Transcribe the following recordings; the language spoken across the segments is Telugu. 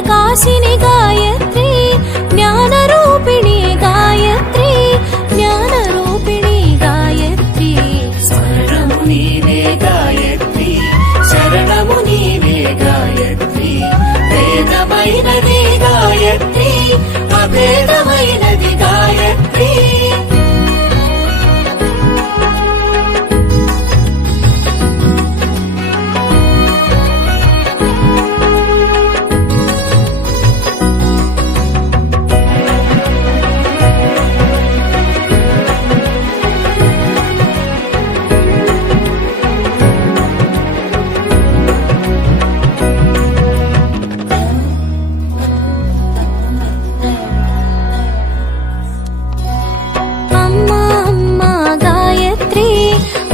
ప్రకాశిని గాయత్రి జ్ఞానరూపిణి గాయత్రి జ్ఞానరూపిణి గాయత్రి స్మరణము నీవే గాయత్రి శరణము నీవే గాయత్రి వేదమైనది గాయత్రి అభేదమైనది గాయత్రి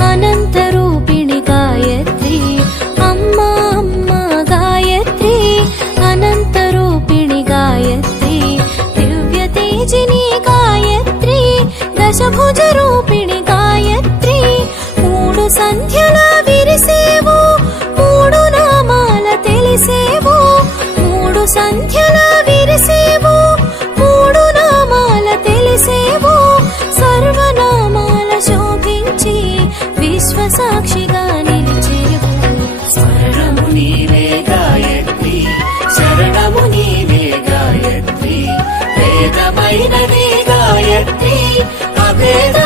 అనంతరూపిణి గాయత్రి అమ్మా అమ్మా గాయత్రి అనంతరూపిణి గాయత్రి దివ్య తేజిని గాయత్రి దశభుజ రూపిణి గాయత్రి మూడు సంధ్యల విరిసేవు మూడు నామాల తెలిసేవు మూడు సంధ్యల విరిసేవు మూడు నామాల తెలిసేవు సర్వనామాల శోభించి విశ్వసాక్షిగా నిలిచేవు స్మరణము నీవే గాయత్రి శరణము నీవే గాయత్రి వేదమైనది గాయత్రి అభేద